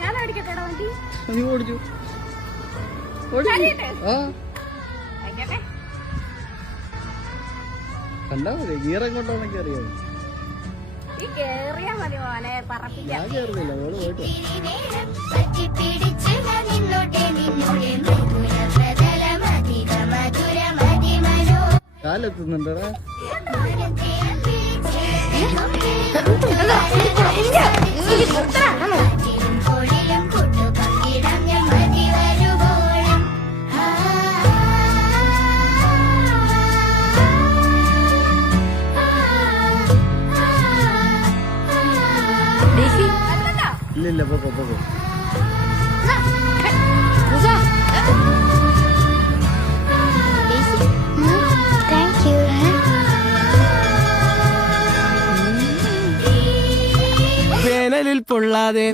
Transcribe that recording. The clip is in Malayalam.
ഞാൻ ഓടിക്കട്ടെടാ വണ്ടി. നീ ഓടിച്ചു കണ്ടാ മതി ഗിയർ എങ്ങോട്ടാന്നൊക്കെ അറിയാം. നീ കേറിയാ മതി മോനെ, പറപ്പിക്കാം. ഞാൻ കേറുന്നില്ല, ഓള് പോയിട്ട് കാലെത്തുന്നുണ്ടടാ. ഇല്ലില്ല, പോക്കോ പോക്കോ. വേനലിൽ പൊള്ളാതെ